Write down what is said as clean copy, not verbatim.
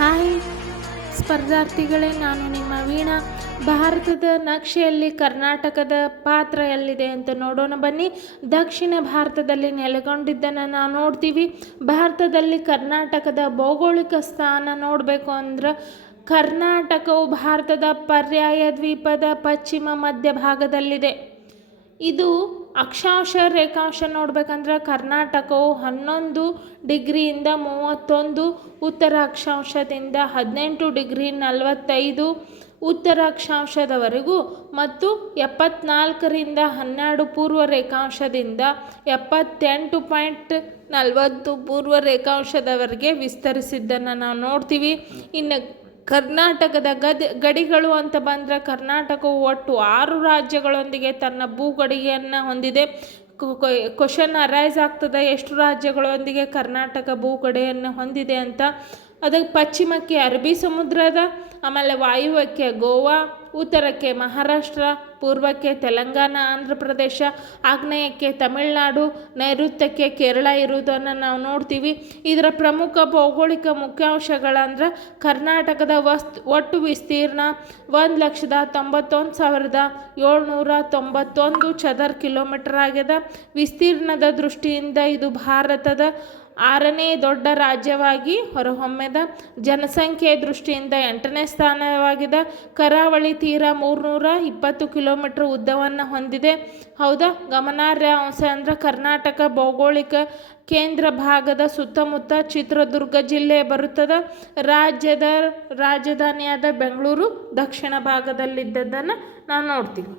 Hi ಸ್ಪರ್ಧಾರ್ಥಿಗಳೇ, ನಾನು ನಿಮ್ಮ ವೀಣಾ. ಭಾರತದ ನಕ್ಷೆಯಲ್ಲಿ ಕರ್ನಾಟಕದ ಪಾತ್ರ ಎಲ್ಲಿದೆ ಅಂತ ನೋಡೋಣ ಬನ್ನಿ. ದಕ್ಷಿಣ ಭಾರತದಲ್ಲಿ ನೆಲೆಗೊಂಡಿದ್ದನ್ನು ನಾವು ನೋಡ್ತೀವಿ. ಭಾರತದಲ್ಲಿ ಕರ್ನಾಟಕದ ಭೌಗೋಳಿಕ ಸ್ಥಾನ ನೋಡಬೇಕು ಅಂದ್ರೆ ಕರ್ನಾಟಕವು ಭಾರತದ ಪರ್ಯಾಯ ದ್ವೀಪದ ಪಶ್ಚಿಮ ಮಧ್ಯಭಾಗದಲ್ಲಿದೆ. ಇದು ಅಕ್ಷಾಂಶ ರೇಖಾಂಶ ನೋಡ್ಬೇಕಂದ್ರೆ ಕರ್ನಾಟಕವು 11 ಡಿಗ್ರಿಯಿಂದ 31 ಉತ್ತರ ಅಕ್ಷಾಂಶದಿಂದ 18 ಡಿಗ್ರಿ 45 ಉತ್ತರ ಅಕ್ಷಾಂಶದವರೆಗೂ ಮತ್ತು 74ರಿಂದ 12 ಪೂರ್ವ ರೇಖಾಂಶದಿಂದ 78.40 ಪೂರ್ವ ರೇಖಾಂಶದವರೆಗೆ ವಿಸ್ತರಿಸಿದ್ದನ್ನು ನಾವು ನೋಡ್ತೀವಿ. ಇನ್ನು ಕರ್ನಾಟಕದ ಗಡಿಗಳು ಅಂತ ಬಂದರೆ ಕರ್ನಾಟಕವು ಒಟ್ಟು 6 ರಾಜ್ಯಗಳೊಂದಿಗೆ ತನ್ನ ಭೂಗಡಿಗೆಯನ್ನು ಹೊಂದಿದೆ. ಕ್ವಶನ್ ಅರೈಸ್ ಆಗ್ತದೆ, ಎಷ್ಟು ರಾಜ್ಯಗಳೊಂದಿಗೆ ಕರ್ನಾಟಕ ಭೂಗಡಿಯನ್ನು ಹೊಂದಿದೆ ಅಂತ. ಅದಕ್ಕೆ ಪಶ್ಚಿಮಕ್ಕೆ ಅರಬ್ಬಿ ಸಮುದ್ರದ, ಆಮೇಲೆ ವಾಯುವ್ಯಕ್ಕೆ ಗೋವಾ, ಉತ್ತರಕ್ಕೆ ಮಹಾರಾಷ್ಟ್ರ, ಪೂರ್ವಕ್ಕೆ ತೆಲಂಗಾಣ ಆಂಧ್ರ ಪ್ರದೇಶ, ಆಗ್ನೇಯಕ್ಕೆ ತಮಿಳುನಾಡು, ನೈಋತ್ಯಕ್ಕೆ ಕೇರಳ ಇರುವುದನ್ನು ನಾವು ನೋಡ್ತೀವಿ. ಇದರ ಪ್ರಮುಖ ಭೌಗೋಳಿಕ ಮುಖ್ಯಾಂಶಗಳಂದ್ರೆ ಕರ್ನಾಟಕದ ಒಟ್ಟು ವಿಸ್ತೀರ್ಣ 1,91,791 ಚದರ ಕಿಲೋಮೀಟರ್ ಆಗಿದೆ. ವಿಸ್ತೀರ್ಣದ ದೃಷ್ಟಿಯಿಂದ ಇದು ಭಾರತದ 6ನೇ ದೊಡ್ಡ ರಾಜ್ಯವಾಗಿ ಹೊರಹೊಮ್ಮಿದ. ಜನಸಂಖ್ಯೆ ದೃಷ್ಟಿಯಿಂದ 8ನೇ ಸ್ಥಾನವಾಗಿದೆ. ಕರಾವಳಿ ತೀರ 320 ಕಿಲೋಮೀಟರ್ ಉದ್ದವನ್ನು ಹೊಂದಿದೆ. ಹೌದಾ, ಗಮನಾರ್ಹ ಅಂಶ ಅಂದರೆ ಕರ್ನಾಟಕ ಭೌಗೋಳಿಕ ಕೇಂದ್ರ ಭಾಗದ ಸುತ್ತಮುತ್ತ ಚಿತ್ರದುರ್ಗ ಜಿಲ್ಲೆ ಬರುತ್ತದೆ. ರಾಜ್ಯದ ರಾಜಧಾನಿಯಾದ ಬೆಂಗಳೂರು ದಕ್ಷಿಣ ಭಾಗದಲ್ಲಿದ್ದದ್ದನ್ನು ನಾವು ನೋಡ್ತೀವಿ.